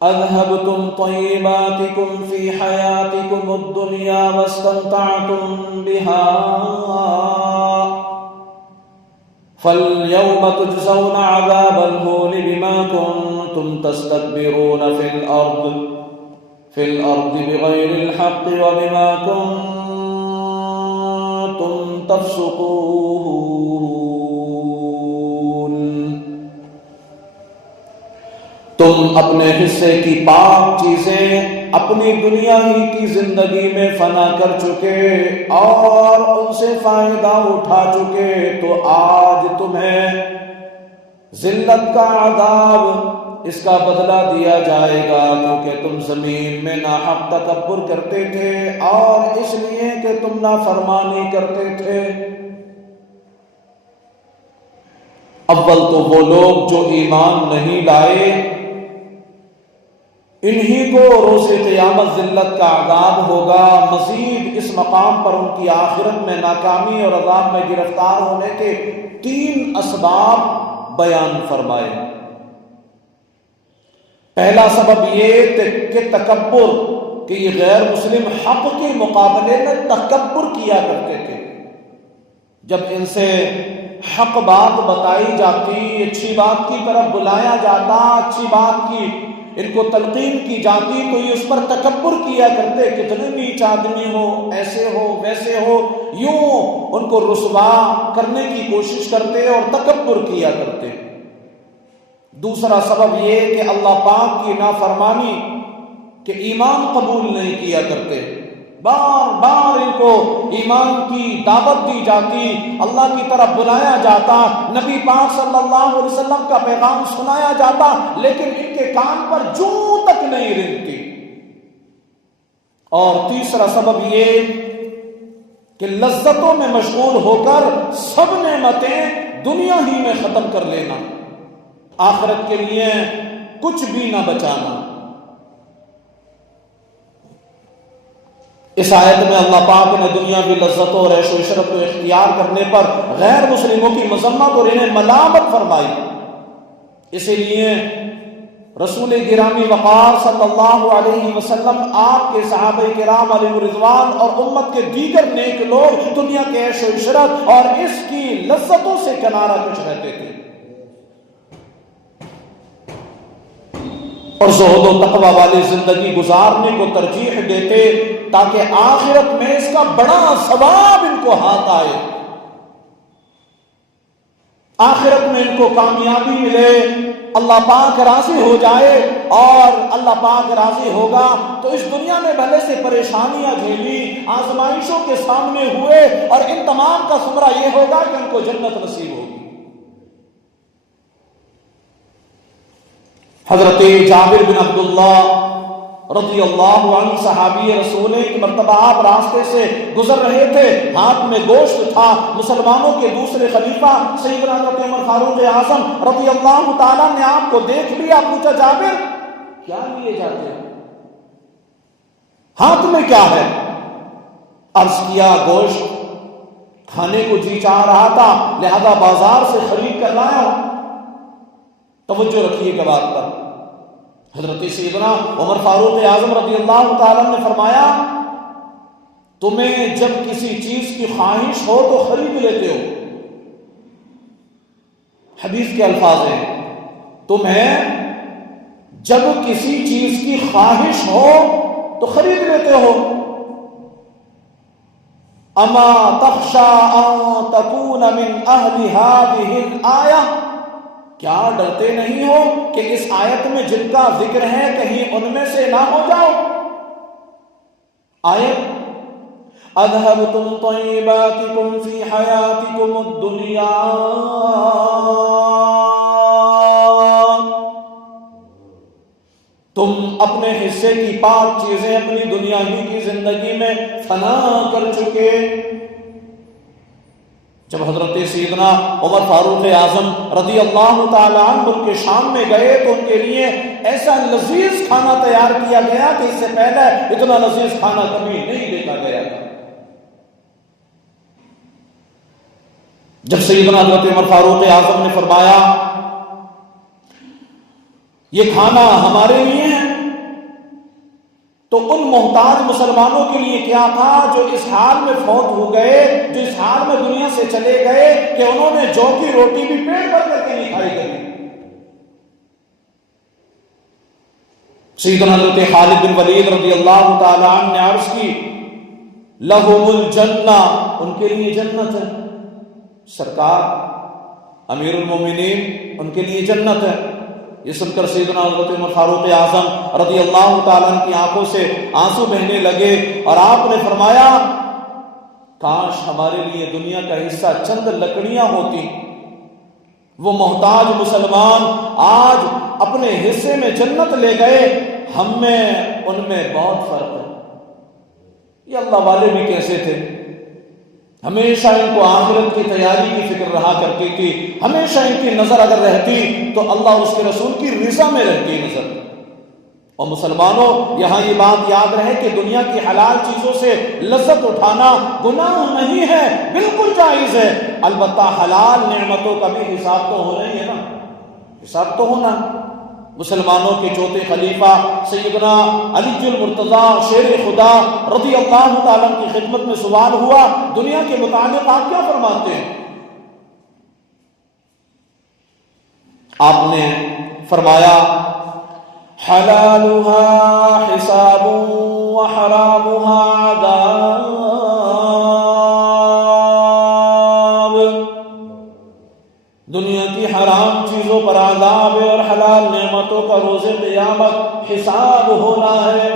أذهبتم طيباتكم في حياتكم الدنيا واستمتعتم بها فاليوم تجزون عذاب الهون بما كنتم تستكبرون في الأرض بغير الحق وبما كنتم تفسقون. تم اپنے حصے کی پاک چیزیں اپنی دنیا ہی کی زندگی میں فنا کر چکے اور ان سے فائدہ اٹھا چکے، تو آج تمہیں ذلت کا عذاب، اس کا بدلہ دیا جائے گا، کیونکہ تم زمین میں ناحق تکبر کرتے تھے اور اس لیے کہ تم نافرمانی کرتے تھے۔ اول تو وہ لوگ جو ایمان نہیں لائے، انہی کو روز قیامت ذلت کا عذاب ہوگا۔ مزید اس مقام پر ان کی آخرت میں ناکامی اور عذاب میں گرفتار ہونے کے 3 اسباب بیان فرمائے۔ پہلا سبب یہ کہ تکبر، کہ یہ غیر مسلم حق کے مقابلے میں تکبر کیا کرتے تھے۔ جب ان سے حق بات بتائی جاتی، اچھی بات کی طرف بلایا جاتا، اچھی بات کی ان کو تلقین کی جاتی، تو یہ اس پر تکبر کیا کرتے، کتنے نیچ آدمی ہو، ایسے ہو ویسے ہو، یوں ان کو رسوا کرنے کی کوشش کرتے اور تکبر کیا کرتے۔ دوسرا سبب یہ کہ اللہ پاک کی نافرمانی، کہ ایمان قبول نہیں کیا کرتے۔ بار بار ان کو ایمان کی دعوت دی جاتی، اللہ کی طرف بلایا جاتا، نبی پاک صلی اللہ علیہ وسلم کا پیغام سنایا جاتا، لیکن ان کے کان پر جوں تک نہیں رنگتی۔ اور تیسرا سبب یہ کہ لذتوں میں مشغول ہو کر سب نعمتیں دنیا ہی میں ختم کر لینا، آخرت کے لیے کچھ بھی نہ بچانا۔ اس آیت میں اللہ پاک نے دنیاوی لذتوں اور عیش و عشرت کو اختیار کرنے پر غیر مسلموں کی مذمت اور انہیں ملامت فرمائی۔ اسی لیے رسول گرامی وقار صلی اللہ علیہ وسلم، آپ کے صحابہ کرام علیہ رضوان اور امت کے دیگر نیک لوگ دنیا کے عیش و عشرت اور اس کی لذتوں سے کنارہ کش رہتے تھے اور زہد و تقوی والی زندگی گزارنے کو ترجیح دیتے، تاکہ آخرت میں اس کا بڑا ثواب ان کو ہاتھ آئے، آخرت میں ان کو کامیابی ملے، اللہ پاک راضی ہو جائے، اور اللہ پاک راضی ہوگا تو اس دنیا میں بھلے سے پریشانیاں جھیلی، آزمائشوں کے سامنے ہوئے، اور ان تمام کا ثمرہ یہ ہوگا کہ ان کو جنت نصیب ہوگی۔ حضرت جابر بن عبداللہ رضی اللہ عنہ صحابی رسول، ایک مرتبہ آپ راستے سے گزر رہے تھے، ہاتھ میں گوشت تھا۔ مسلمانوں کے دوسرے خلیفہ سیدنا حضرت عمر فاروق اعظم رضی اللہ تعالیٰ نے آپ کو دیکھ لیا، پوچھا جابر کیا لیے جاتے ہیں، ہاتھ میں کیا ہے؟ عرض کیا گوشت، کھانے کو جی چاہ رہا تھا لہذا بازار سے خرید کر لایا ہوں۔ توجہ رکھیے کہ بات پر حضرت سیدنا عمر فاروق اعظم رضی اللہ تعالیٰ نے فرمایا، تمہیں جب کسی چیز کی خواہش ہو تو خرید لیتے ہو۔ حدیث کے الفاظ ہیں، تمہیں جب کسی چیز کی خواہش ہو تو خرید لیتے ہو۔ اما تخشى ان تكون من اهل هذه الآية، کیا ڈرتے نہیں ہو کہ اس آیت میں جن کا ذکر ہے کہیں ان میں سے نہ ہو جاؤ؟ آیت اذهبتم طیباتکم فی حیاتکم الدنیا، تم اپنے حصے کی پاک چیزیں اپنی دنیا ہی کی زندگی میں فنا کر چکے۔ جب حضرت سیدنا عمر فاروق اعظم رضی اللہ تعالیٰ عنہ ملک شام میں گئے تو ان کے لیے ایسا لذیذ کھانا تیار کیا گیا کہ اس سے پہلے اتنا لذیذ کھانا کبھی نہیں دیکھا گیا تھا۔ جب سیدنا حضرت عمر فاروق اعظم نے فرمایا یہ کھانا ہمارے لیے ہے، تو ان محتاج مسلمانوں کے لیے کیا تھا جو اس حال میں فوت ہو گئے، جو اس حال میں دنیا سے چلے گئے کہ انہوں نے جو کی روٹی بھی پیٹ بھر کر کے نہیں کھائی کبھی۔ سیدنا حضرت خالد بن ولید رضی اللہ تعالی عنہ نے عرض کی لہم الجنہ، ان کے لیے جنت ہے۔ سرکار امیر المومنین، ان کے لیے جنت ہے۔ یہ سن کر سیدنا حضرت عمر فاروق اعظم رضی اللہ تعالیٰ عنہ کی آنکھوں سے آنسو بہنے لگے اور آپ نے فرمایا کاش ہمارے لیے دنیا کا حصہ چند لکڑیاں ہوتی۔ وہ محتاج مسلمان آج اپنے حصے میں جنت لے گئے، ہم میں ان میں بہت فرق ہے۔ یہ اللہ والے بھی کیسے تھے، ہمیشہ ان کو آخرت کی تیاری کی فکر رہا کرتی تھی، ہمیشہ ان کی نظر اگر رہتی تو اللہ اور اس کے رسول کی رضا میں رہتی نظر۔ اور مسلمانوں یہاں یہ بات یاد رہے کہ دنیا کی حلال چیزوں سے لذت اٹھانا گناہ نہیں ہے، بالکل جائز ہے، البتہ حلال نعمتوں کا بھی حساب تو ہونا ہی ہے نا، حساب تو ہونا۔ مسلمانوں کے چوتھے خلیفہ سیدنا علی المرتضیٰ شیر خدا رضی اللہ تعالیٰ کی خدمت میں سوال ہوا دنیا کے متعلق آپ کیا فرماتے ہیں؟ آپ نے فرمایا حلالها حساب وحرامها عذاب۔ دنیا کی حرام چیزوں پر عذاب ہے اور حلال نعمتوں کا روز قیامت حساب ہونا ہے۔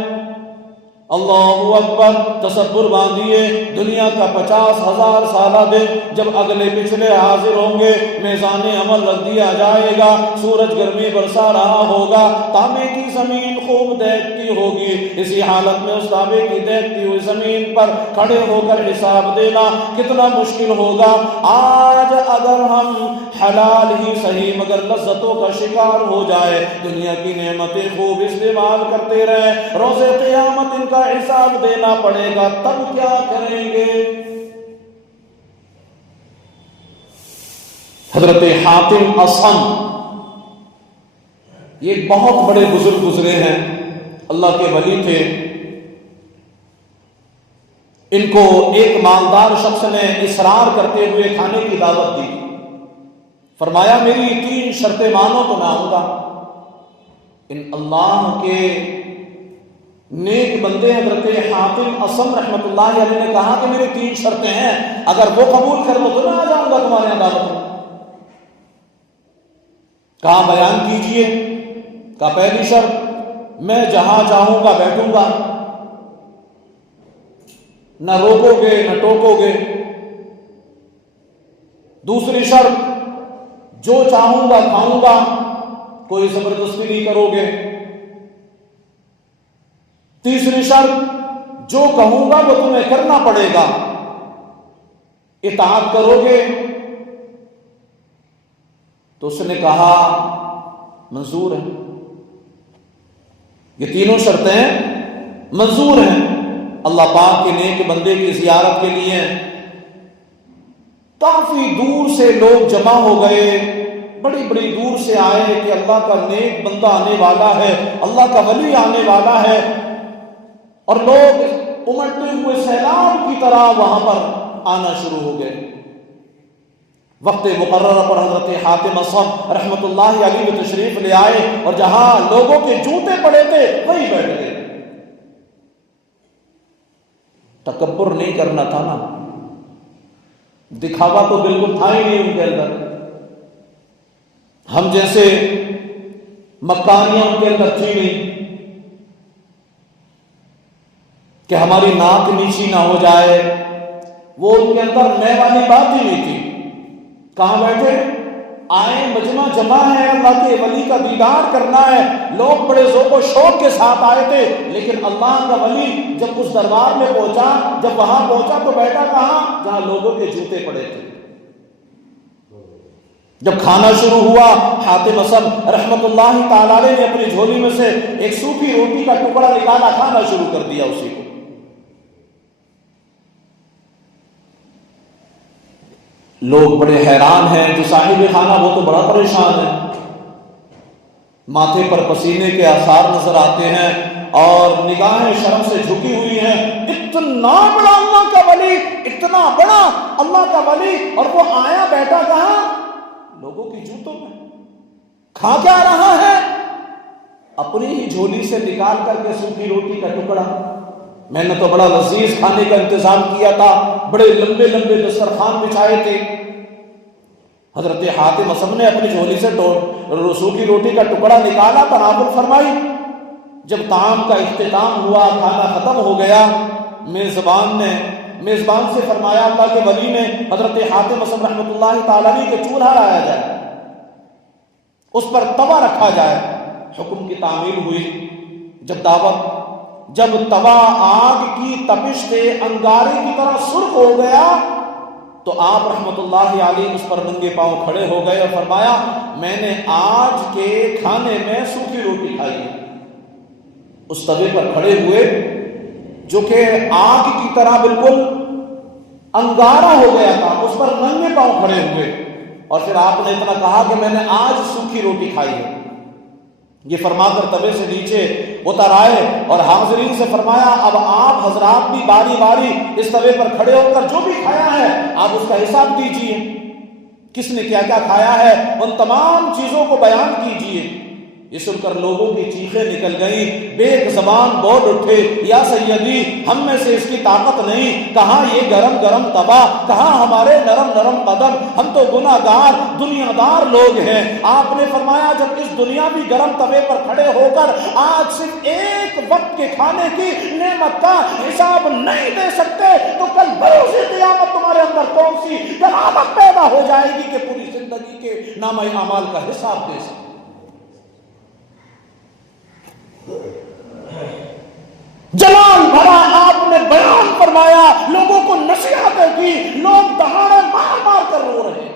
اللہ اکبر، تصور باندھیے دنیا کا 50,000 سالہ دن جب اگلے پچھلے حاضر ہوں گے، میزان عمل رکھ دیا جائے گا، سورج گرمی برسا رہا ہوگا، تانبے کی زمین خوب دیکھتی ہوگی، اسی حالت میں اس تانبے کی دیکھتی ہوئی زمین پر کھڑے ہو کر حساب دینا کتنا مشکل ہوگا۔ آج اگر ہم حلال ہی صحیح مگر لذتوں کا شکار ہو جائے، دنیا کی نعمتیں خوب استعمال کرتے رہے، روز قیامت ان کا حساب دینا پڑے گا، تب کیا کریں گے؟ حضرت حاتم اصم یہ ایک بہت بڑے بزرگ گزرے ہیں، اللہ کے ولی تھے۔ ان کو ایک مالدار شخص نے اصرار کرتے ہوئے کھانے کی دعوت دی، فرمایا میری 3 شرطیں مانو تو میں آؤں گا۔ ان اللہ کے نیک بندے حضرت حاتم اصم رحمت اللہ علیہ نے کہا کہ میری 3 شرطیں ہیں، اگر وہ قبول کر لو تو میں آ جاؤں گا تمہارے یہاں دعوت میں۔ کہا بیان کیجئے۔ کہا پہلی شرط میں جہاں چاہوں گا بیٹھوں گا، نہ روکو گے نہ ٹوکو گے۔ دوسری شرط جو چاہوں گا کھاؤں گا، کوئی زبردستی نہیں کرو گے۔ تیسری شرط جو کہوں گا وہ تمہیں کرنا پڑے گا، اطاعت کرو گے۔ تو اس نے کہا منظور ہے، یہ تینوں شرطیں منظور ہیں۔ اللہ پاک کے نیک بندے کی زیارت کے لیے کافی دور سے لوگ جمع ہو گئے، بڑی بڑی دور سے آئے کہ اللہ کا نیک بندہ آنے والا ہے، اللہ کا ولی آنے والا ہے، اور لوگ امٹتے ہوئے سیلاب کی طرح وہاں پر آنا شروع ہو گئے۔ وقت مقررہ پر حضرت حاتم اصم رحمت اللہ علیہ و تشریف لے آئے اور جہاں لوگوں کے جوتے پڑے تھے وہیں بیٹھ گئے۔ تکبر نہیں کرنا تھا نا، دکھاوا تو بالکل تھا ہی نہیں ان کے اندر، ہم جیسے مکاریاں ان کے اندر تھی نہیں کہ ہماری ناک نیچی نہ ہو جائے، وہ ان کے اندر میں والی بات ہی نہیں تھی۔ کہاں بیٹھے؟ آئے مجمع جمع ہے، اللہ کے ولی کا دیدار کرنا ہے، لوگ بڑے ذوق و شوق کے ساتھ آئے تھے، لیکن اللہ کا ولی جب اس دربار میں پہنچا، جب وہاں پہنچا تو بیٹھا کہاں؟ جہاں لوگوں کے جوتے پڑے تھے۔ جب کھانا شروع ہوا، حاتم اصم رحمت اللہ تعالی علیہ نے اپنی جھولی میں سے ایک سوکھی روٹی کا ٹکڑا نکالا، کھانا شروع کر دیا اسی کو۔ لوگ بڑے حیران ہیں، جو صاحب خانہ وہ تو بڑا پریشان ہے، ماتھے پر پسینے کے آثار نظر آتے ہیں، اور نگاہیں شرم سے جھکی ہوئی ہیں. اتنا بڑا اللہ کا ولی، اتنا بڑا اللہ کا ولی، اور وہ آیا بیٹھا کہاں؟ لوگوں کی جوتوں میں. کھا کیا رہا ہے؟ اپنی ہی جھولی سے نکال کر کے سوکھی روٹی کا ٹکڑا. میں نے تو بڑا لذیذ کھانے کا انتظام کیا تھا، بڑے لمبے لمبے دسترخوان بچھائے تھے. حضرت حاتم اصم نے اپنی جھولی سے سوکھی روٹی کا ٹکڑا نکالا، تناول فرمائی. جب طعام کا اختتام ہوا، کھانا ختم ہو گیا، میزبان سے فرمایا اللہ کے ولی نے حضرت حاتم اصم رحمۃ اللہ تعالی علیہ کے چولہا لایا جائے، اس پر توا رکھا جائے. حکم کی تعمیل ہوئی. جب توا آگ کی تپش سے انگارے کی طرح سرخ ہو گیا تو آپ رحمت اللہ علیہ اس پر ننگے پاؤں کھڑے ہو گئے اور فرمایا میں نے آج کے کھانے میں سوکھی روٹی کھائی ہے. اس توے پر کھڑے ہوئے جو کہ آگ کی طرح بالکل انگارا ہو گیا تھا، اس پر ننگے پاؤں کھڑے ہوئے اور پھر آپ نے اتنا کہا کہ میں نے آج سوکھی روٹی کھائی ہے. یہ فرما کر توے سے نیچے اتر آئے اور حاضرین سے فرمایا اب آپ حضرات بھی باری باری اس توے پر کھڑے ہو کر جو بھی کھایا ہے آپ اس کا حساب دیجئے. کس نے کیا کیا کھایا ہے ان تمام چیزوں کو بیان کیجئے. یہ سن کر لوگوں کی چیخیں نکل گئیں، بے ایک زبان بول اٹھے یا سیدی ہم میں سے اس کی طاقت نہیں، کہاں یہ گرم گرم توا، کہاں ہمارے نرم نرم قدم، ہم تو گناہ گار دنیا دار لوگ ہیں. آپ نے فرمایا جب اس دنیاوی گرم توے پر کھڑے ہو کر آج صرف ایک وقت کے کھانے کی نعمت کا حساب نہیں دے سکتے تو کل بروز قیامت تمہارے اندر کون سی کرامت پیدا ہو جائے گی کہ پوری زندگی کے نامہ اعمال کا حساب دے سکتے. جلال بھرا آپ نے بیان فرمایا، لوگوں کو نصیحتیں کی، لوگ دہاڑے مار مار کر رو رہے.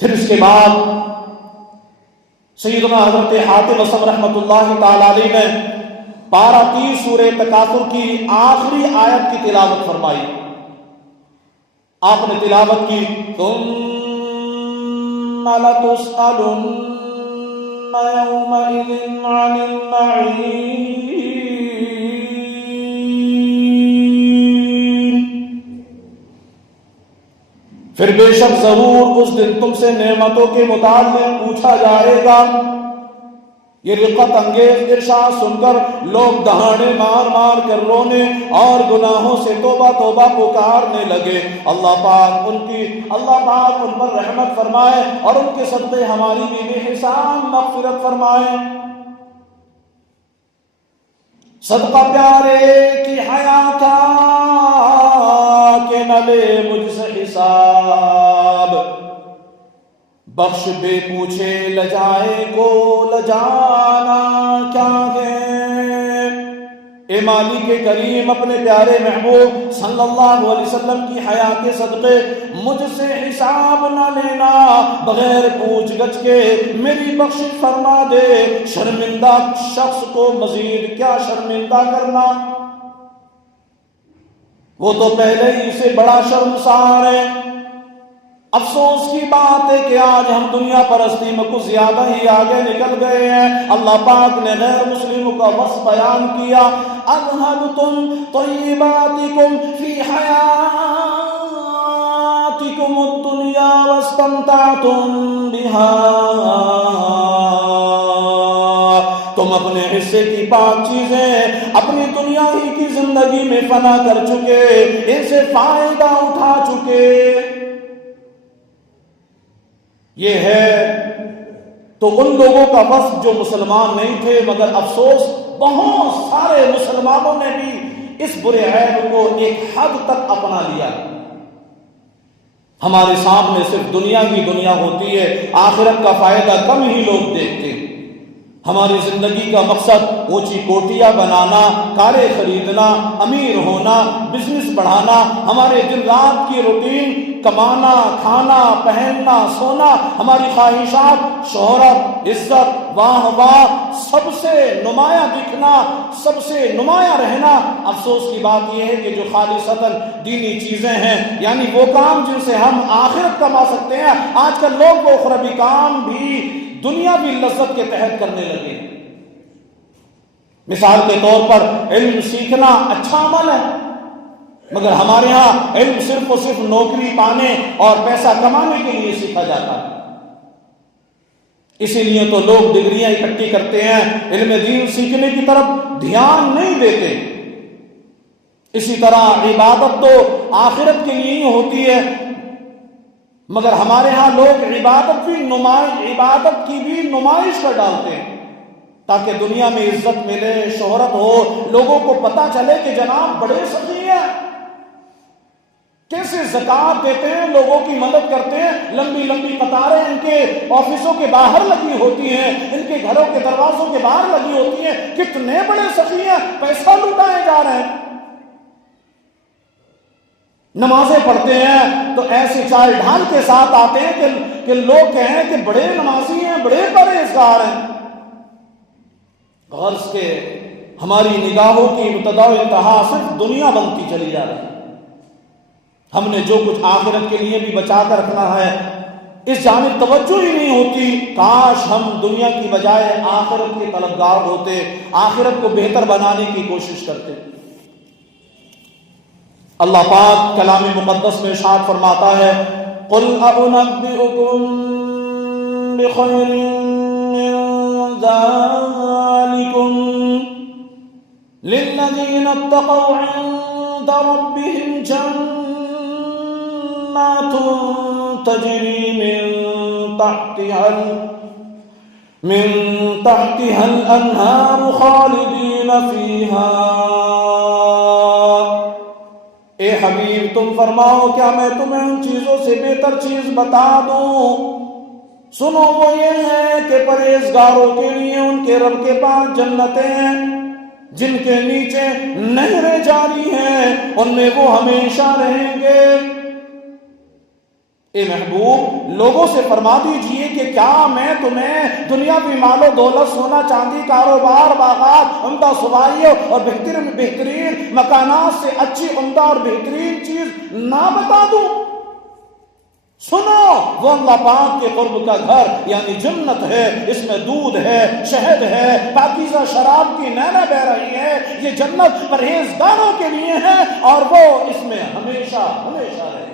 پھر اس کے بعد سیدنا حضرت حاتم اصم رحمۃ اللہ تعالی علیہ نے پارہ 30 سورہ تکاثر کی آخری آیت کی تلاوت فرمائی. آپ نے تلاوت کی ثم لتسألن يومئذ عن النعيم. پھر بے شک ضرور اس دن تم سے نعمتوں کے متعلق پوچھا جائے گا. یہ رقت انگیز ارشاد سن کر لوگ دہاڑے مار مار کر رونے اور گناہوں سے توبہ توبہ پکارنے لگے. اللہ پاک ان پر رحمت فرمائے اور ان کے صدقے ہماری بھی بے حساب مغفرت فرمائے. صدقہ پیارے کی حیا کا کہ نہ لے مجھ سے حساب، بخش بے پوچھے لجائے کو لجانا کیا ہے. اے مالک کریم اپنے پیارے محبوب صلی اللہ علیہ وسلم کی حیا کے صدقے مجھ سے حساب نہ لینا، بغیر پوچھ گچھ کے میری بخش فرما دے. شرمندہ شخص کو مزید کیا شرمندہ کرنا، وہ تو پہلے ہی سے بڑا شرمسار ہے. افسوس کی بات ہے کہ آج ہم دنیا پرستی میں کچھ زیادہ ہی آگے نکل گئے ہیں. اللہ پاک نے غیر مسلموں کا وصف بیان کیا، اذهبتم طیباتکم فی حیاتکم الدنیا واستمتعتم بها. تم اپنے حصے کی پاک چیزیں اپنی دنیا ہی کی زندگی میں فنا کر چکے، ان سے فائدہ اٹھا چکے. یہ ہے تو ان لوگوں کا وصف جو مسلمان نہیں تھے، مگر افسوس بہت سارے مسلمانوں نے بھی اس برے عیب کو ایک حد تک اپنا لیا. ہمارے سامنے صرف دنیا ہی دنیا ہوتی ہے، آخرت کا فائدہ کم ہی لوگ دیکھتے. ہماری زندگی کا مقصد اونچی کوٹیاں بنانا، کاریں خریدنا، امیر ہونا، بزنس بڑھانا، ہمارے دن رات کی روٹین کمانا، کھانا، پہننا، سونا، ہماری خواہشات، شہرت، عزت، واہ واہ، سب سے نمایاں دکھنا، سب سے نمایاں رہنا. افسوس کی بات یہ ہے کہ جو خالصتاً دینی چیزیں ہیں، یعنی وہ کام جن سے ہم آخرت کما سکتے ہیں، آج کل لوگ وہ اخروی کام بھی دنیاوی لذت کے تحت کرنے لگے. مثال کے طور پر علم سیکھنا اچھا عمل ہے، مگر ہمارے ہاں علم صرف اور صرف نوکری پانے اور پیسہ کمانے کے لیے سیکھا جاتا ہے۔ اسی لیے تو لوگ ڈگریاں اکٹھی کرتے ہیں، علم دین سیکھنے کی طرف دھیان نہیں دیتے۔ اسی طرح عبادت تو آخرت کے لیے ہی ہوتی ہے، مگر ہمارے ہاں لوگ عبادت کی بھی نمائش کر ڈالتے ہیں تاکہ دنیا میں عزت ملے، شہرت ہو، لوگوں کو پتہ چلے کہ جناب بڑے سخی ہیں، کیسے زکوٰۃ دیتے ہیں، لوگوں کی مدد کرتے ہیں، لمبی لمبی قطاریں ان کے آفسوں کے باہر لگی ہوتی ہیں، ان کے گھروں کے دروازوں کے باہر لگی ہوتی ہیں، کتنے بڑے سخی ہیں، پیسہ لٹائے جا رہے ہیں۔ نمازیں پڑھتے ہیں تو ایسے چال ڈھال کے ساتھ آتے ہیں کہ لوگ کہیں کہ بڑے نمازی ہیں، بڑے پرہیزگار ہیں۔ غرض کے ہماری نگاہوں کی ابتدا و انتہا صرف دنیا بنتی چلی جا رہی ہے۔ ہم نے جو کچھ آخرت کے لیے بھی بچا کر رکھنا ہے اس جانب توجہ ہی نہیں ہوتی۔ کاش ہم دنیا کی بجائے آخرت کے طلبگار ہوتے، آخرت کو بہتر بنانے کی کوشش کرتے۔ اللہ پاک کلام مقدس میں ارشاد فرماتا ہے، قُلْ أَنَبِّئُكُم بِخَيْرٍ مِّن ذَلِكُمْ لِلَّذِينَ اتَّقَوْا عِندَ رَبِّهِمْ جَنَّاتٌ تَجْرِي مِن تَحْتِهَا الْأَنْهَارُ خَالِدِينَ فِيهَا۔ اے حبیب تم فرماؤ کیا میں تمہیں ان چیزوں سے بہتر چیز بتا دوں؟ سنو وہ یہ ہے کہ پرہیزگاروں کے لیے ان کے رب کے پاس جنتیں ہیں جن کے نیچے نہریں جاری ہیں، ان میں وہ ہمیشہ رہیں گے۔ اے محبوب لوگوں سے فرما دیجئے کہ کیا میں تمہیں دنیاوی مال و دولت، سونا چاندی، کاروبار، باغات، عمدہ سواریوں اور بہترین مکانات سے اچھی عمدہ اور بہترین چیز نہ بتا دوں؟ سنو وہ اللہ پاک کے قرب کا گھر یعنی جنت ہے، اس میں دودھ ہے، شہد ہے، پاکیزہ شراب کی نہریں بہ رہی ہے۔ یہ جنت پرہیزگاروں کے لیے ہے اور وہ اس میں ہمیشہ ہمیشہ رہے۔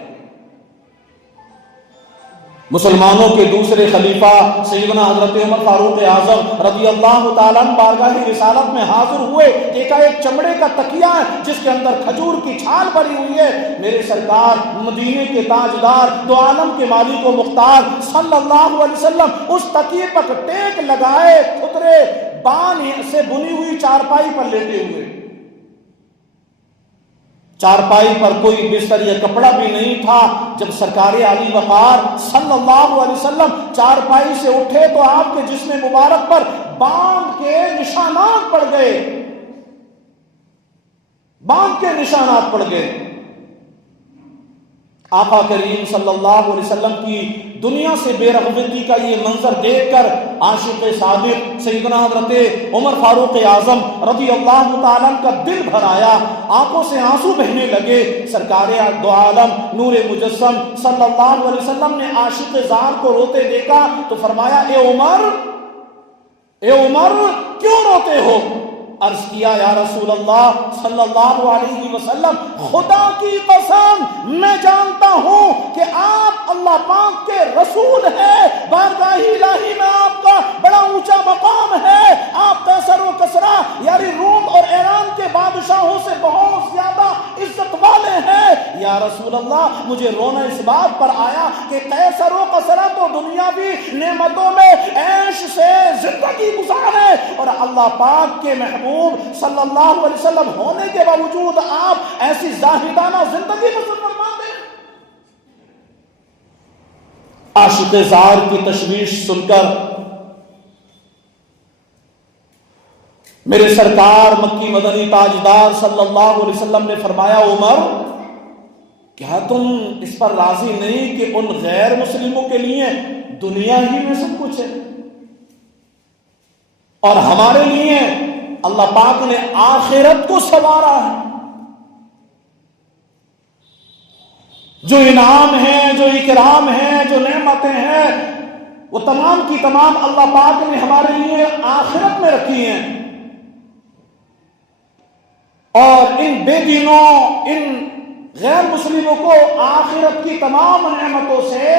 مسلمانوں کے دوسرے خلیفہ سیدنا حضرت عمر فاروق اعظم رضی اللہ تعالیٰ عنہ بارگاہ رسالت میں حاضر ہوئے۔ دیکھا ایک چمڑے کا تکیہ ہے جس کے اندر کھجور کی چھال بھری ہوئی ہے۔ میرے سرکار مدینے کے تاجدار دو عالم کے مالک و مختار صلی اللہ علیہ وسلم اس تکیے پر ٹیک لگائے کھترے بان سے بنی ہوئی چارپائی پر لیٹے ہوئے۔ چارپائی پر کوئی بستر یا کپڑا بھی نہیں تھا۔ جب سرکار علی وقار صلی اللہ علیہ وسلم چارپائی سے اٹھے تو آپ کے جسم مبارک پر باندھ کے نشانات پڑ گئے، باندھ کے نشانات پڑ گئے۔ آقا کریم صلی اللہ علیہ وسلم کی دنیا سے بے رغبتی کا یہ منظر دیکھ کر عاشق صادق سیدنا حضرت عمر فاروق اعظم رضی اللہ تعالیٰ کا دل بھر آیا، آنکھوں سے آنسو بہنے لگے۔ سرکار دو عالم نور مجسم صلی اللہ علیہ وسلم نے عاشق زار کو روتے دیکھا تو فرمایا، اے عمر کیوں روتے ہو؟ عرض کیا، یا رسول اللہ صلی اللہ علیہ وسلم خدا کی قسم میں جانتا ہوں کہ آپ اللہ پاک کے رسول ہیں، بارگاہ الہی میں آپ کا بڑا اونچا مقام ہے، آپ قیصر و کسریٰ یعنی روم اور ایران کے بادشاہوں سے بہت زیادہ عزت والے ہیں۔ یا رسول اللہ مجھے رونا اس بات پر آیا کہ قیصر و کسریٰ تو دنیاوی نعمتوں میں عیش سے زندگی گزارے اور اللہ پاک کے محبوب صلی اللہ علیہ وسلم ہونے کے باوجود آپ ایسی زاہدانہ زندگی بسر فرماتے ہیں۔ عاشق زار کی تشویش سن کر میرے سرکار مکی مدنی تاجدار صلی اللہ علیہ وسلم نے فرمایا، عمر کیا تم اس پر راضی نہیں کہ ان غیر مسلموں کے لیے دنیا ہی میں سب کچھ ہے اور ہمارے لیے اللہ پاک نے آخرت کو سنوارا ہے؟ جو انعام ہیں، جو اکرام ہیں، جو نعمتیں ہیں وہ تمام کی تمام اللہ پاک نے ہمارے لیے آخرت میں رکھی ہیں۔ اور ان بے دینوں، ان غیر مسلموں کو آخرت کی تمام نعمتوں سے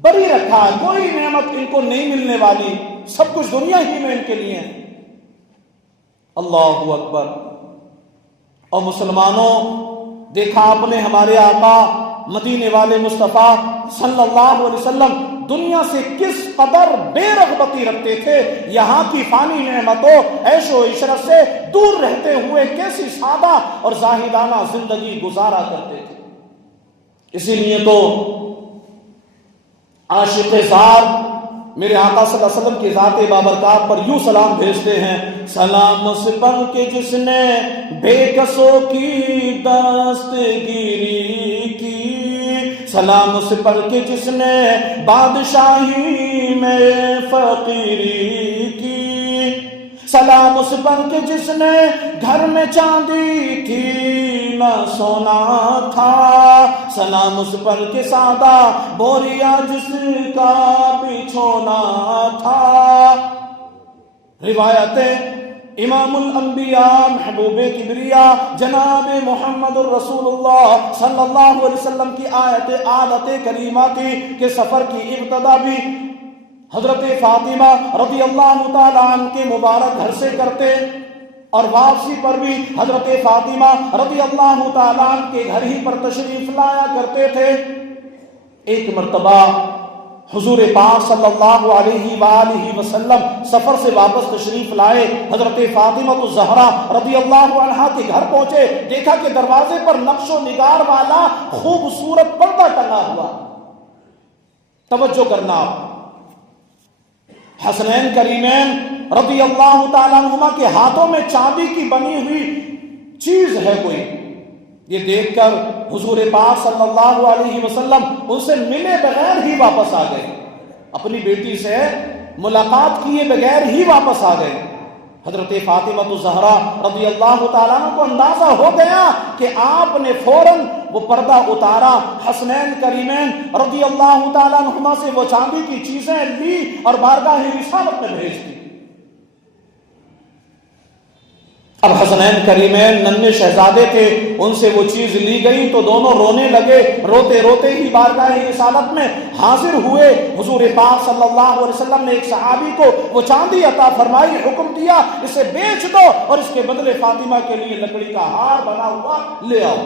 بری رکھا ہے. کوئی نعمت ان کو نہیں ملنے والی، سب کچھ دنیا ہی میں ان کے لیے ہے. اللہ اکبر. اور مسلمانوں، دیکھا آپ نے ہمارے آقا مدینے والے مصطفیٰ صلی اللہ علیہ وسلم دنیا سے کس قدر بے رغبتی رکھتے تھے. یہاں کی فانی نعمتوں، عیش و عشرت سے دور رہتے ہوئے کیسی سادہ اور زاہدانہ زندگی گزارا کرتے تھے. اسی لیے تو عاشق زار میرے آقا صلی اللہ علیہ وسلم کی ذات بابرکات پر یوں سلام بھیجتے ہیں: سلام اس پر کے جس نے بے کسوں کی دستگیری کی، سلام اس پر کے جس نے بادشاہی میں فقیری کی، سلام اس پر کے جس نے گھر میں چاندی تھی نہ سونا تھا، سلام اس پر کے سادہ بوریا جس کا بچھونا تھا. روایتیں امام الانبیاء محبوب کبریا جناب محمد الرسول اللہ صلی اللہ علیہ وسلم کی عادت کریمہ تھی کہ سفر کی ابتدا بھی حضرت فاطمہ رضی اللہ تعالی عنہ کے مبارک گھر سے کرتے، اور واپسی پر بھی حضرت فاطمہ رضی اللہ تعالی عنہ کے گھر ہی پر تشریف لایا کرتے تھے. ایک مرتبہ حضور پاک صلی اللہ علیہ وآلہ وسلم سفر سے واپس تشریف لائے، حضرت فاطمہ الزہرا رضی اللہ عنہا کے گھر پہنچے، دیکھا کہ دروازے پر نقش و نگار والا خوبصورت پردہ ٹنگا ہوا. توجہ کرنا، حسنین کریمین رضی اللہ تعالیٰ عنہما کے ہاتھوں میں چاندی کی بنی ہوئی چیز ہے کوئی. یہ دیکھ کر حضور پاک صلی اللہ علیہ وسلم ان سے ملے بغیر ہی واپس آ گئے، اپنی بیٹی سے ملاقات کیے بغیر ہی واپس آ گئے. حضرت فاطمہ الزہرا رضی اللہ تعالیٰ عنہ کو اندازہ ہو گیا کہ آپ نے فوراً وہ پردہ اتارا، حسنین کریمین رضی اللہ تعالیٰ عنہما سے وہ چاندی کی چیزیں لی اور بارگاہ رسالت میں بھیج دی. اب حسنین کریمین ننھے شہزادے تھے، ان سے وہ چیز لی گئی تو دونوں رونے لگے، روتے روتے ہی بارگاہ رسالت میں حاضر ہوئے. حضور پاک صلی اللہ علیہ وسلم نے ایک صحابی کو وہ چاندی عطا فرمائی، حکم دیا اسے بیچ دو اور اس کے بدلے فاطمہ کے لیے لکڑی کا ہار بنا ہوا لے آؤ.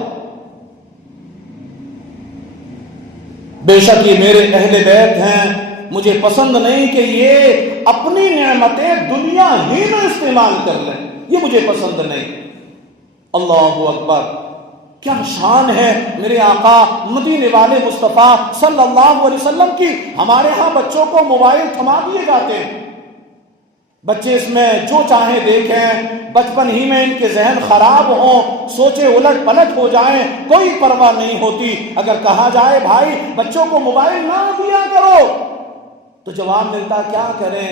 بے شک یہ میرے اہل بیت ہیں، مجھے پسند نہیں کہ یہ اپنی نعمتیں دنیا ہی میں استعمال کر لیں، یہ مجھے پسند نہیں. اللہ اکبر. کیا شان ہے میرے آقا مدینے والے مصطفیٰ صلی اللہ علیہ وسلم کی. ہمارے ہاں بچوں کو موبائل تھما دیے جاتے ہیں، بچے اس میں جو چاہیں دیکھیں، بچپن ہی میں ان کے ذہن خراب ہوں، سوچے الٹ پلٹ ہو جائیں، کوئی پرواہ نہیں ہوتی. اگر کہا جائے بھائی بچوں کو موبائل نہ دیا کرو تو جواب ملتا کیا کریں،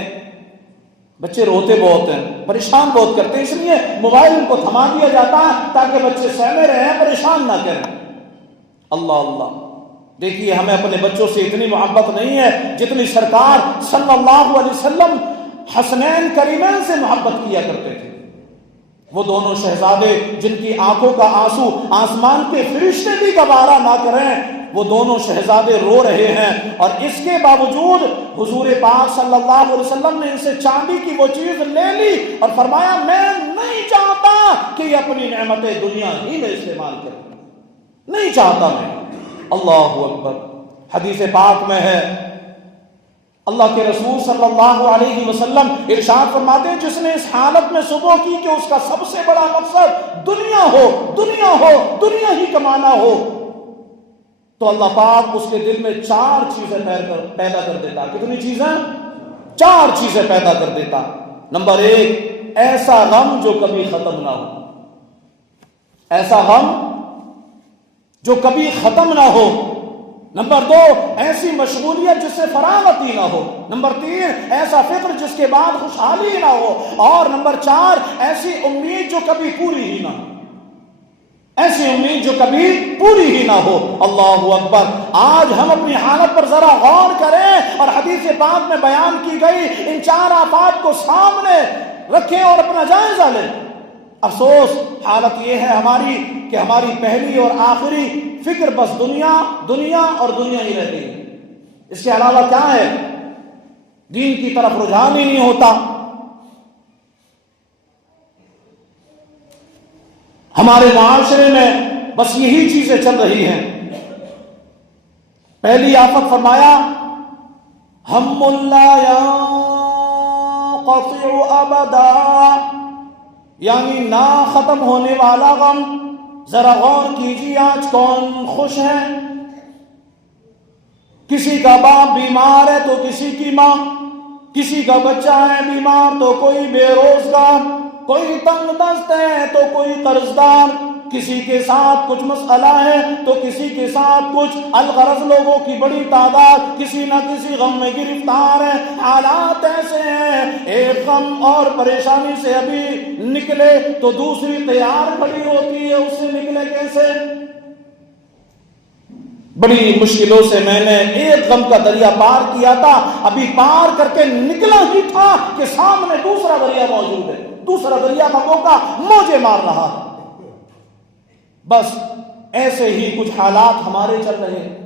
بچے روتے بہت ہیں، پریشان بہت کرتے ہیں، اس لیے موبائل ان کو تھما دیا جاتا ہے تاکہ بچے سہمے رہیں، پریشان نہ کریں. اللہ اللہ. دیکھیے ہمیں اپنے بچوں سے اتنی محبت نہیں ہے جتنی سرکار صلی اللہ علیہ وسلم حسنین کریمین سے محبت کیا کرتے تھے. وہ دونوں شہزادے جن کی آنکھوں کا آنسو آسمان کے فرشتے بھی گوارا نہ کریں، وہ دونوں شہزادے رو رہے ہیں، اور اس کے باوجود حضور پاک صلی اللہ علیہ وسلم نے ان سے چاندی کی وہ چیز لے لی اور فرمایا میں نہیں چاہتا کہ یہ اپنی نعمتیں دنیا ہی میں استعمال کریں، نہیں چاہتا میں. اللہ اکبر. حدیث پاک میں ہے اللہ کے رسول صلی اللہ علیہ وسلم ارشاد فرماتے ہیں جس نے اس حالت میں صبح کی کہ اس کا سب سے بڑا مقصد دنیا ہو، دنیا ہو، دنیا ہی کمانا ہو، تو اللہ پاک اس کے دل میں 4 چیزیں پیدا کر دیتا. کتنی چیزیں؟ 4 چیزیں پیدا کر دیتا. نمبر 1، ایسا غم جو کبھی ختم نہ ہو، ایسا غم جو کبھی ختم نہ ہو. نمبر 2، ایسی مشغولیت جس سے فراغت ہی نہ ہو. نمبر 3، ایسا فکر جس کے بعد خوشحالی ہی نہ ہو. اور نمبر 4، ایسی امید جو کبھی پوری ہی نہ ہو، ایسی امید جو کبھی پوری ہی نہ ہو. اللہ اکبر. آج ہم اپنی حالت پر ذرا غور کریں اور حدیث پاک میں بیان کی گئی ان 4 آفات کو سامنے رکھیں اور اپنا جائزہ لیں. افسوس حالت یہ ہے ہماری کہ ہماری پہلی اور آخری فکر بس دنیا دنیا اور دنیا ہی رہتی ہے، اس کے علاوہ کیا ہے؟ دین کی طرف رجحان ہی نہیں ہوتا۔ ہمارے معاشرے میں بس یہی چیزیں چل رہی ہیں۔ پہلی آفت فرمایا ہم لا ينقطع ابدا، یعنی نہ ختم ہونے والا غم۔ ذرا غور کیجیے آج کون خوش ہے؟ کسی کا باپ بیمار ہے تو کسی کی ماں، کسی کا بچہ ہے بیمار تو کوئی بے روزگار، کوئی تنگ دست ہے تو کوئی قرضدار، کسی کے ساتھ کچھ مسئلہ ہے تو کسی کے ساتھ کچھ، الغرض لوگوں کی بڑی تعداد کسی نہ کسی غم میں گرفتار ہے۔ حالات ایسے ہیں، ایک غم اور پریشانی سے ابھی نکلے تو دوسری تیار کھڑی ہوتی ہے، اس سے نکلے کیسے؟ بڑی مشکلوں سے میں نے ایک غم کا دریا پار کیا تھا، ابھی پار کر کے نکلا ہی تھا کہ سامنے دوسرا دریا موجود ہے، دوسرا دریا کا موقع موجے مار رہا ہے۔ بس ایسے ہی کچھ حالات ہمارے چل رہے ہیں۔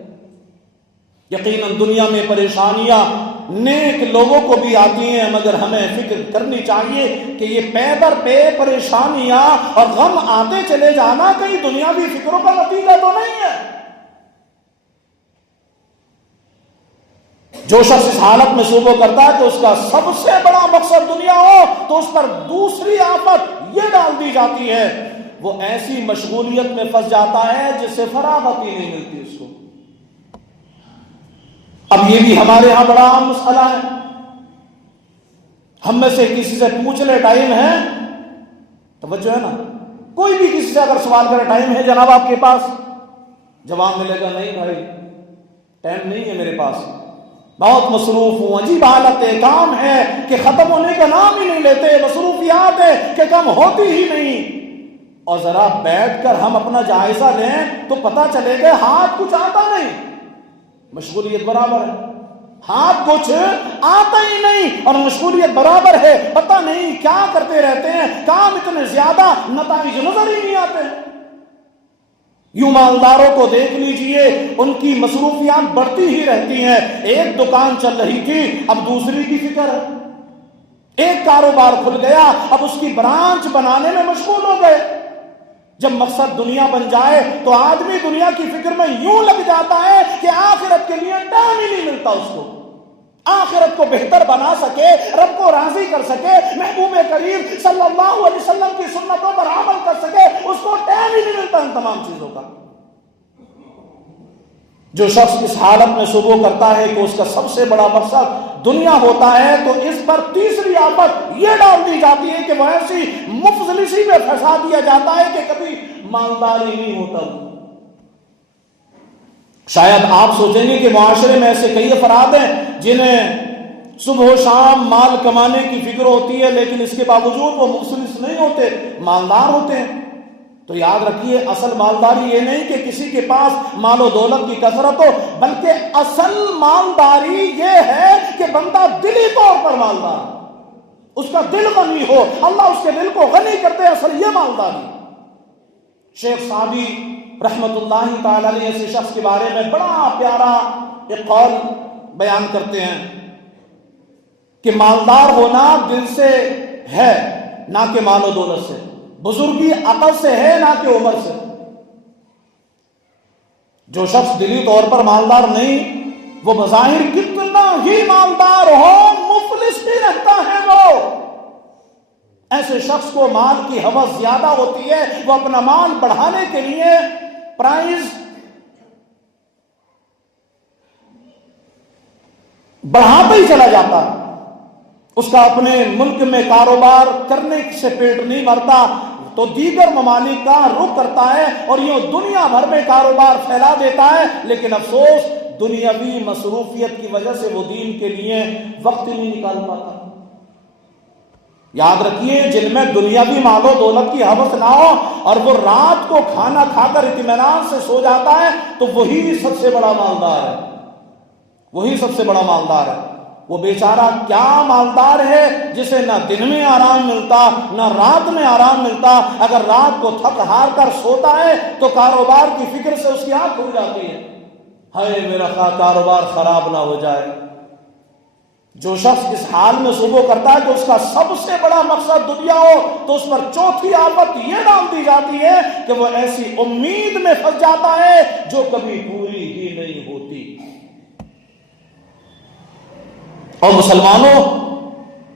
یقیناً دنیا میں پریشانیاں نیک لوگوں کو بھی آتی ہیں، مگر ہمیں فکر کرنی چاہیے کہ یہ پے در پے پریشانیاں اور غم آتے چلے جانا کہیں دنیاوی فکروں کا نتیجہ تو نہیں ہے۔ جو شخص اس حالت میں صوبہ کرتا ہے تو اس کا سب سے بڑا مقصد دنیا ہو تو اس پر دوسری آفت یہ ڈال دی جاتی ہے، وہ ایسی مشغولیت میں پھنس جاتا ہے جس سے فراغت ہی نہیں ملتی اس کو۔ اب یہ بھی ہمارے ہاں بڑا عام مسئلہ ہے، ہم میں سے کسی سے پوچھ لے ٹائم ہے، توجہ ہے نا، کوئی بھی کسی سے اگر سوال کرے ٹائم ہے جناب آپ کے پاس، جواب ملے گا نہیں بھائی ٹائم نہیں ہے میرے پاس، بہت مصروف ہوں۔ عجیب حالت ہے، کام ہے کہ ختم ہونے کا نام ہی نہیں لیتے، مصروفیات ہے کہ کم ہوتی ہی نہیں۔ اور ذرا بیٹھ کر ہم اپنا جائزہ لیں تو پتہ چلے گا ہاتھ کچھ آتا نہیں، مشغولیت برابر ہے، ہاتھ کچھ آتا ہی نہیں اور مشغولیت برابر ہے، پتہ نہیں کیا کرتے رہتے ہیں، کام اتنے زیادہ نتائج نظر ہی نہیں آتے۔ یوں مالداروں کو دیکھ لیجئے، ان کی مصروفیات بڑھتی ہی رہتی ہیں۔ ایک دکان چل رہی تھی اب دوسری کی فکر ہے، ایک کاروبار کھل گیا اب اس کی برانچ بنانے میں مشغول ہو گئے۔ جب مقصد دنیا بن جائے تو آدمی دنیا کی فکر میں یوں لگ جاتا ہے کہ آخرت کے لیے ٹائم ہی نہیں ملتا اس کو، آخرت کو بہتر بنا سکے، رب کو راضی کر سکے، محبوب کریم صلی اللہ علیہ وسلم کی سنتوں پر عمل کر سکے، اس کو ٹائم ہی نہیں ملتا ان تمام چیزوں کا۔ جو شخص اس حالت میں صبح کرتا ہے کہ اس کا سب سے بڑا مقصد دنیا ہوتا ہے تو اس پر تیسری آفت یہ ڈال دی جاتی ہے کہ وہ ایسی مفلسی میں پھنسا دیا جاتا ہے کہ کبھی مالدار ہی نہیں ہوتا۔ شاید آپ سوچیں گے کہ معاشرے میں ایسے کئی افراد ہیں جنہیں صبح و شام مال کمانے کی فکر ہوتی ہے لیکن اس کے باوجود وہ مفلس نہیں ہوتے، مالدار ہوتے ہیں۔ تو یاد رکھیے اصل مالداری یہ نہیں کہ کسی کے پاس مال و دولت کی کثرت ہو، بلکہ اصل مالداری یہ ہے کہ بندہ دلی طور پر مالدار، اس کا دل غنی ہو، اللہ اس کے دل کو غنی کرتے، اصل یہ مالداری۔ شیخ سعدی رحمت اللہ تعالی علیہ ایسے شخص کے بارے میں بڑا پیارا ایک قول بیان کرتے ہیں کہ مالدار ہونا دل سے ہے نہ کہ مال و دولت سے، بزرگی عقل سے ہے نہ کہ عمر سے۔ جو شخص دلی طور پر مالدار نہیں، وہ بظاہر کتنا ہی مالدار ہو مفلس بھی رہتا ہے۔ وہ ایسے شخص کو مال کی ہوس زیادہ ہوتی ہے، وہ اپنا مال بڑھانے کے لیے پرائز بڑھاتا ہی چلا جاتا ہے، اس کا اپنے ملک میں کاروبار کرنے سے پیٹ نہیں بھرتا تو دیگر ممالک کا رخ کرتا ہے اور یہ دنیا بھر میں کاروبار پھیلا دیتا ہے، لیکن افسوس دنیاوی مصروفیت کی وجہ سے وہ دین کے لیے وقت نہیں نکال پاتا۔ یاد رکھیے جن میں دنیاوی مال و دولت کی ہوس نہ ہو اور وہ رات کو کھانا کھا کر اطمینان سے سو جاتا ہے تو وہی سب سے بڑا مالدار ہے، وہی سب سے بڑا مالدار ہے۔ وہ بیچارہ کیا مالدار ہے جسے نہ دن میں آرام ملتا نہ رات میں آرام ملتا. اگر رات کو تھک ہار کر سوتا ہے تو کاروبار کی فکر سے اس کی آنکھ کھل جاتی ہے. ہائے میرا کاروبار خراب نہ ہو جائے. جو شخص اس حال میں صبح کرتا ہے کہ اس کا سب سے بڑا مقصد دنیا ہو تو اس پر چوتھی آفت یہ ڈال دی جاتی ہے کہ وہ ایسی امید میں پھنس جاتا ہے جو کبھی پوری ہی نہیں ہوتی. اور مسلمانوں،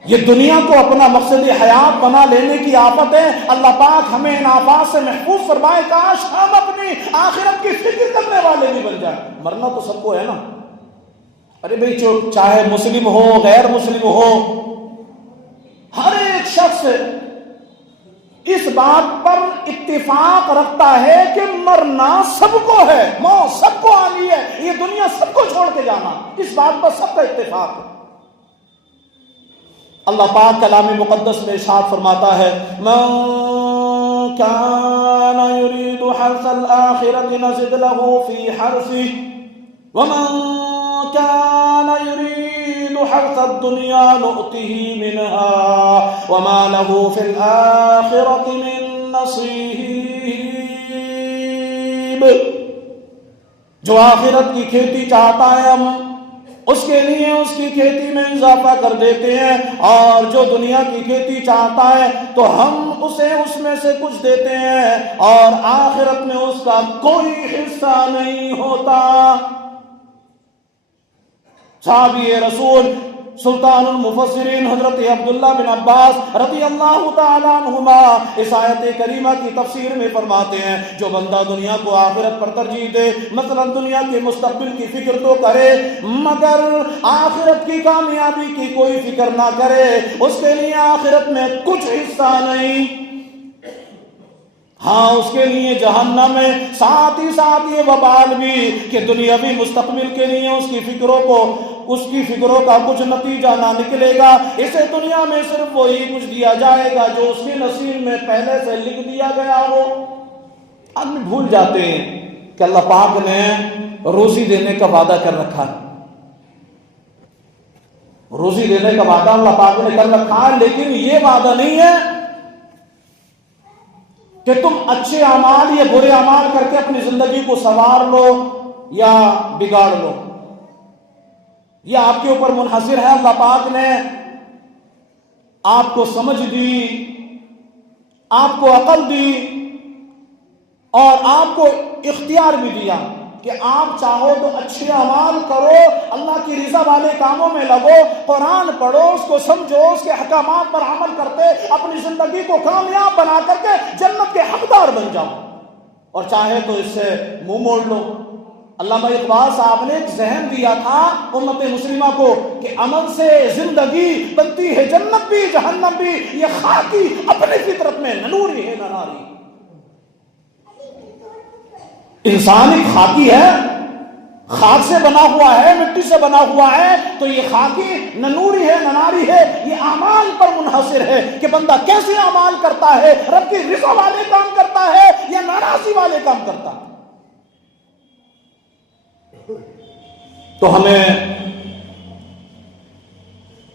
یہ دنیا کو اپنا مقصد حیات بنا لینے کی آفت ہے. اللہ پاک ہمیں ان آفات سے محفوظ فرمائے. کاش ہم اپنی آخرت کی فکر کرنے والے بھی بن جائیں. مرنا تو سب کو ہے نا. ارے بھائی چاہے مسلم ہو غیر مسلم ہو، ہر ایک شخص اس بات پر اتفاق رکھتا ہے کہ مرنا سب کو ہے، موت سب کو آنی ہے، یہ دنیا سب کو چھوڑ کے جانا، اس بات پر سب کا اتفاق ہے. اللہ پاک کلام مقدس میں ارشاد فرماتا ہے من کان یرید حرث الآخرۃ نزد له فی حرثہ ومن كان يريد حرث الدنيا نؤته منها وما له في الآخرة من نصيب. جو آخرت کی کھیتی چاہتا ہے ہم اس کے لیے اس کی کھیتی میں اضافہ کر دیتے ہیں، اور جو دنیا کی کھیتی چاہتا ہے تو ہم اسے اس میں سے کچھ دیتے ہیں، اور آخرت میں اس کا کوئی حصہ نہیں ہوتا. صحابی رسول سلطان المفسرین حضرت عبداللہ بن عباس رضی اللہ تعالیٰ عنہما اس آیت کریمہ کی تفسیر میں فرماتے ہیں جو بندہ دنیا کو آخرت پر ترجیح دے، مثلا دنیا کے مستقبل کی فکر تو کرے مگر آخرت کی کامیابی کی کوئی فکر نہ کرے، اس کے لیے آخرت میں کچھ حصہ نہیں. ہاں اس کے لیے جہنم ہے، ساتھ ہی ساتھ یہ وبال بھی کہ دنیاوی مستقبل کے لیے اس کی فکروں کا کچھ نتیجہ نہ نکلے گا. اسے دنیا میں صرف وہی کچھ دیا جائے گا جو اس کے نصیب میں پہلے سے لکھ دیا گیا ہو. آدمی بھول جاتے ہیں کہ اللہ پاک نے روزی دینے کا وعدہ کر رکھا ہے. روزی دینے کا وعدہ اللہ پاک نے کر رکھا ہے، لیکن یہ وعدہ نہیں ہے کہ تم اچھے اعمال یا برے اعمال کر کے اپنی زندگی کو سنوار لو یا بگاڑ لو. یہ آپ کے اوپر منحصر ہے. اللہ پاک نے آپ کو سمجھ دی، آپ کو عقل دی اور آپ کو اختیار بھی دیا کہ آپ چاہو تو اچھے اعمال کرو، اللہ کی رضا والے کاموں میں لگو، قرآن پڑھو، اس کو سمجھو، اس کے احکامات پر عمل کرتے اپنی زندگی کو کامیاب بنا کر کے جنت کے حقدار بن جاؤ، اور چاہے تو اس سے منہ موڑ لو. علامہ اقبال صاحب نے ایک ذہن دیا تھا امت مسلمہ کو کہ عمل سے زندگی بنتی ہے جنت بھی جہنم بھی، یہ خاکی اپنی فطرت میں نہ نوری ہے نہ ناری. انسان ایک خاکی ہے، خاک سے بنا ہوا ہے، مٹی سے بنا ہوا ہے، تو یہ خاکی نہ نوری ہے نہ ناری ہے. یہ اعمال پر منحصر ہے کہ بندہ کیسے اعمال کرتا ہے، رب کی رضا والے کام کرتا ہے یا ناراضی والے کام کرتا ہے. تو ہمیں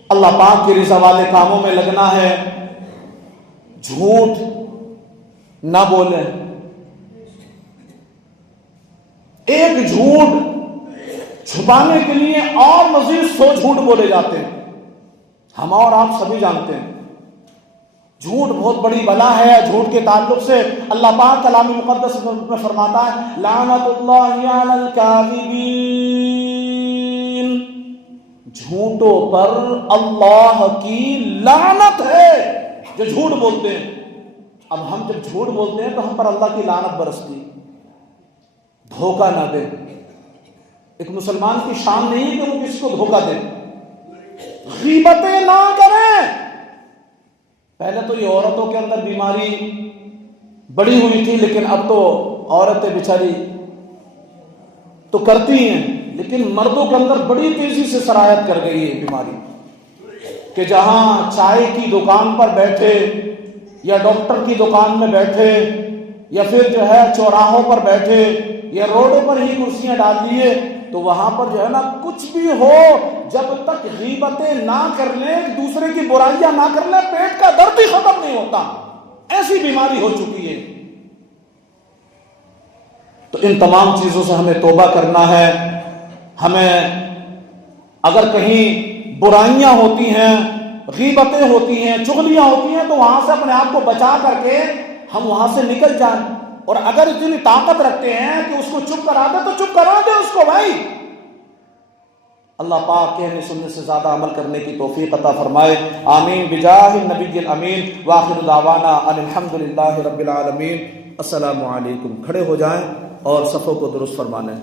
اللہ پاک کی رضا والے کاموں میں لگنا ہے، جھوٹ نہ بولیں. ایک جھوٹ چھپانے کے لیے اور مزید 100 جھوٹ بولے جاتے ہیں. ہم اور آپ سبھی جانتے ہیں جھوٹ بہت بڑی بلا ہے. جھوٹ کے تعلق سے اللہ پاک کلام مقدس میں فرماتا ہے لعنت اللہ علی الکاذبین، جھوٹوں پر اللہ کی لعنت ہے جو جھوٹ بولتے ہیں. اب ہم جب جھوٹ بولتے ہیں تو ہم پر اللہ کی لعنت برستی. دھوکہ نہ دے. ایک مسلمان کی شان نہیں کہ وہ کسی کو دھوکہ دے. غیبتیں نہ کریں. پہلے تو یہ عورتوں کے اندر بیماری بڑی ہوئی تھی، لیکن اب تو عورتیں بیچاری تو کرتی ہیں، لیکن مردوں کے اندر بڑی تیزی سے سرایت کر گئی ہے بیماری کہ جہاں چائے کی دکان پر بیٹھے یا ڈاکٹر کی دکان میں بیٹھے یا پھر جو ہے چوراہوں پر بیٹھے یا روڈوں پر ہی کرسیاں ڈال دیے تو وہاں پر جو ہے نا کچھ بھی ہو جب تک غیبتیں نہ کر لیں، دوسرے کی برائیاں نہ کر لیں، پیٹ کا درد ہی ختم نہیں ہوتا، ایسی بیماری ہو چکی ہے۔ تو ان تمام چیزوں سے ہمیں توبہ کرنا ہے۔ ہمیں اگر کہیں برائیاں ہوتی ہیں، غیبتیں ہوتی ہیں، چغلیاں ہوتی ہیں، تو وہاں سے اپنے آپ کو بچا کر کے ہم وہاں سے نکل جائیں، اور اگر اتنی طاقت رکھتے ہیں کہ اس کو چپ کرا دیں تو چپ کرا دیں اس کو بھائی۔ اللہ پاک کہنے سننے سے زیادہ عمل کرنے کی توفیق عطا فرمائے، آمین بجاہ النبی الامین، وآخر دعوانا ان الحمدللہ رب العالمین۔ السلام علیکم۔ کھڑے ہو جائیں اور صفوں کو درست فرمانے۔